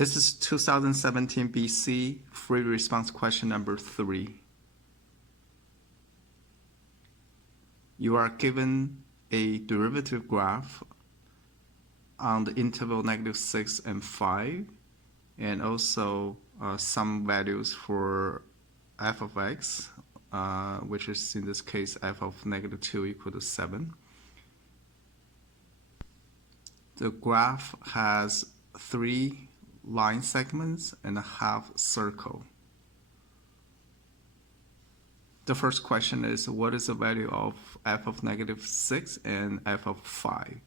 This is 2017 BC free response question number 3. You are given a derivative graph on the interval -6 and 5, and also some values for f of x, which is in this case f of -2 equal to 7. The graph has 3 line segments and a half circle. The first question is, what is the value of f of -6 and f of 5?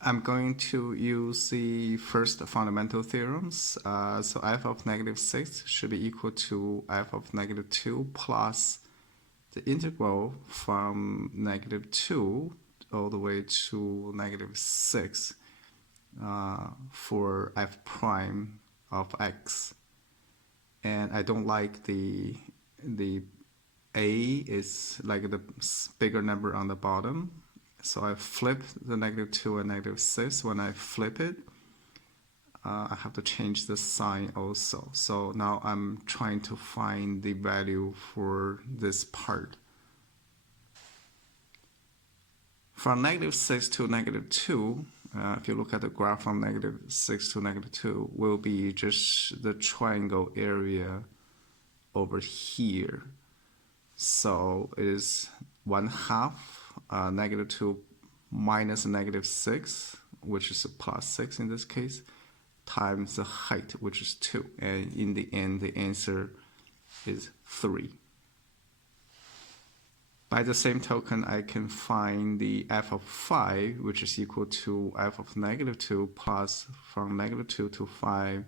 I'm going to use the first fundamental theorems. So f of -6 should be equal to f of -2 plus the integral from -2 all the way to -6 for f prime of x. And I don't like the a is like the bigger number on the bottom. So I flip the -2 and -6. When I flip it, I have to change the sign also. So now I'm trying to find the value for this part. From -6 to -2, if you look at the graph from -6 to -2, will be just the triangle area over here. So it is 1/2 -2 minus -6, which is a +6 in this case, times the height, which is 2. And in the end, the answer is 3. By the same token, I can find the f of 5, which is equal to f of -2 plus from -2 to 5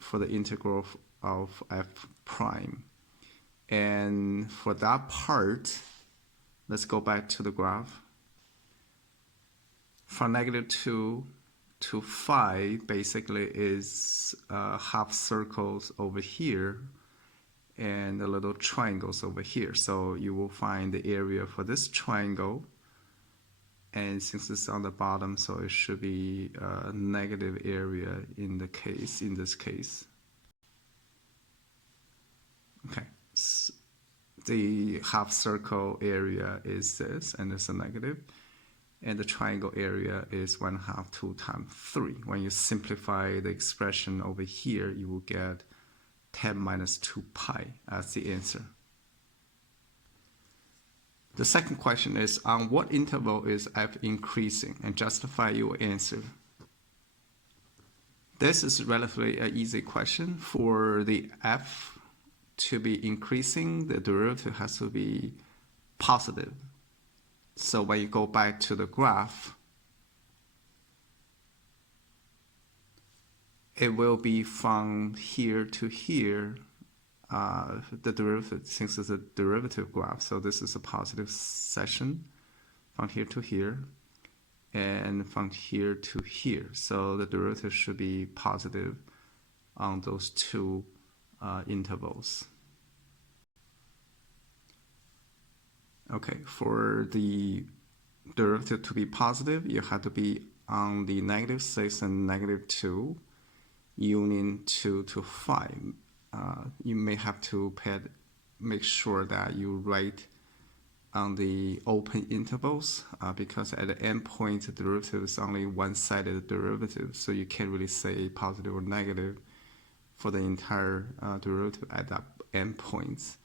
for the integral of f prime. And for that part, let's go back to the graph. From -2 to 5 basically is half circles over here and the little triangles over here. So you will find the area for this triangle, and since it's on the bottom, so it should be a negative area in this case. Okay, so the half circle area is this, and it's a negative, and the triangle area is 1/2 2 times 3. When you simplify the expression over here, you will get 10 minus 2 pi as the answer. The second question is, on what interval is f increasing, and justify your answer. This is relatively an easy question. For the f to be increasing, the derivative has to be positive. So when you go back to the graph, it will be from here to here, the derivative, since it's a derivative graph. So this is a positive section from here to here, and from here to here. So the derivative should be positive on those two intervals. Okay, for the derivative to be positive, you have to be on the -6 and -2. Union 2 to 5. You may have to make sure that you write on the open intervals, because at the end point, the derivative is only one-sided derivative, so you can't really say positive or negative for the entire derivative at that end points.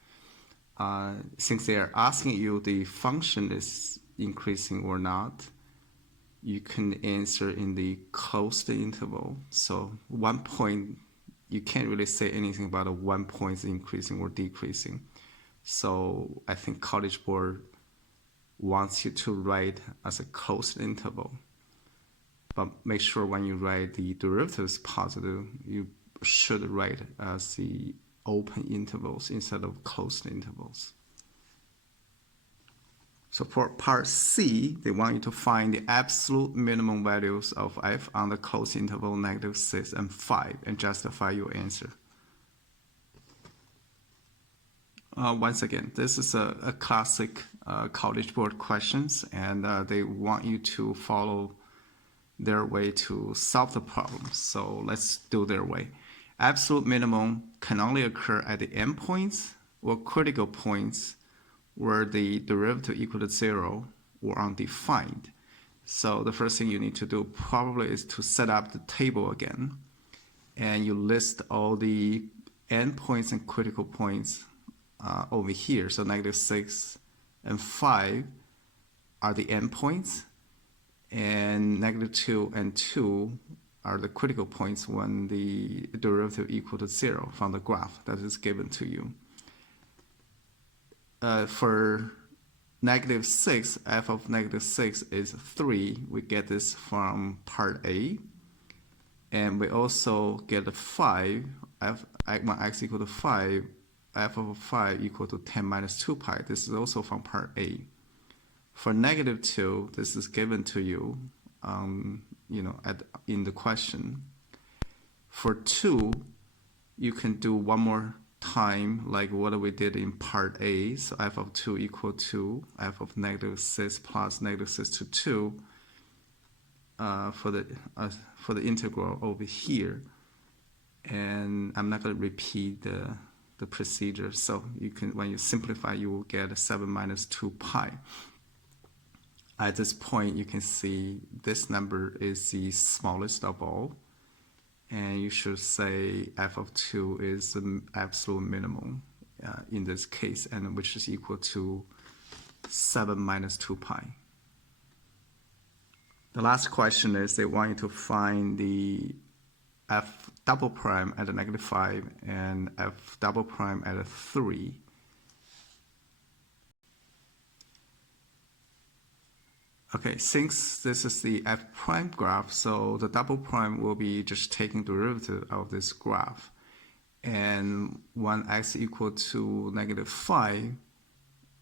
Since they are asking you the function is increasing or not, you can answer in the closed interval. So 1 point, you can't really say anything about a 1 point increasing or decreasing. So I think College Board wants you to write as a closed interval. But make sure when you write the derivatives positive, you should write as the open intervals instead of closed intervals. So for part C, they want you to find the absolute minimum values of f on the closed interval -6 and 5 and justify your answer. Once again, this is a classic College Board questions, and they want you to follow their way to solve the problem. So let's do their way. Absolute minimum can only occur at the endpoints or critical points where the derivative equal to 0 or undefined. So the first thing you need to do probably is to set up the table again, and you list all the endpoints and critical points over here. So -6 and 5 are the endpoints, and -2 and 2 are the critical points when the derivative equal to 0 from the graph that is given to you. For -6, f of -6 is 3. We get this from part A. And we also get 5, when x equal to 5, f of 5 equal to 10 minus 2 pi. This is also from part A. For -2, this is given to you, in the question. For 2, you can do one more time like what we did in part A. So f of 2 equal to f of -6 plus -6 to 2 for the integral over here. And I'm not going to repeat the procedure. So you can, when you simplify, you will get 7 minus 2 pi. At this point, you can see this number is the smallest of all. And you should say f of 2 is the absolute minimum in this case, and which is equal to 7 minus 2 pi. The last question is they want you to find the f double prime at a -5 and f double prime at a 3. Okay, since this is the f prime graph, so the double prime will be just taking derivative of this graph. And when x equal to -5,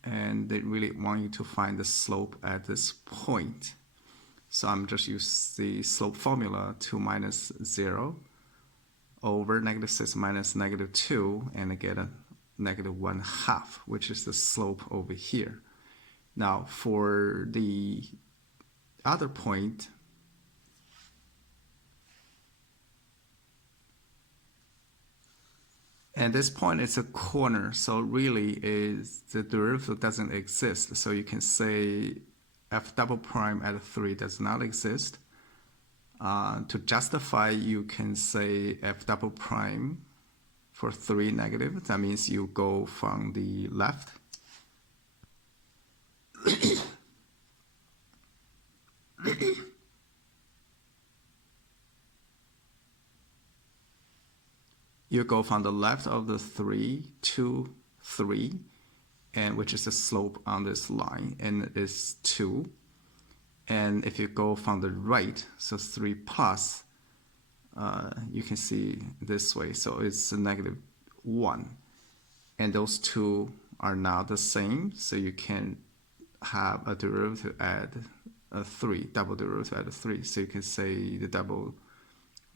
and they really want you to find the slope at this point. So I'm just use the slope formula, 2 minus 0 over -6 minus -2, and I get a -1/2, which is the slope over here. Now for the other point, and this point is a corner, so really is the derivative doesn't exist. So you can say f double prime at 3 does not exist. To justify, you can say f double prime for 3 negative. That means you go from the left. You go from the left of the 3 to 3, and which is the slope on this line, and it is 2. And if you go from the right, so 3 plus, you can see this way, so it's a -1. And those two are now the same, so you can have a derivative at a 3, double derivative at a 3. So you can say the double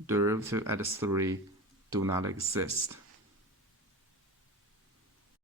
derivative at a 3 do not exist.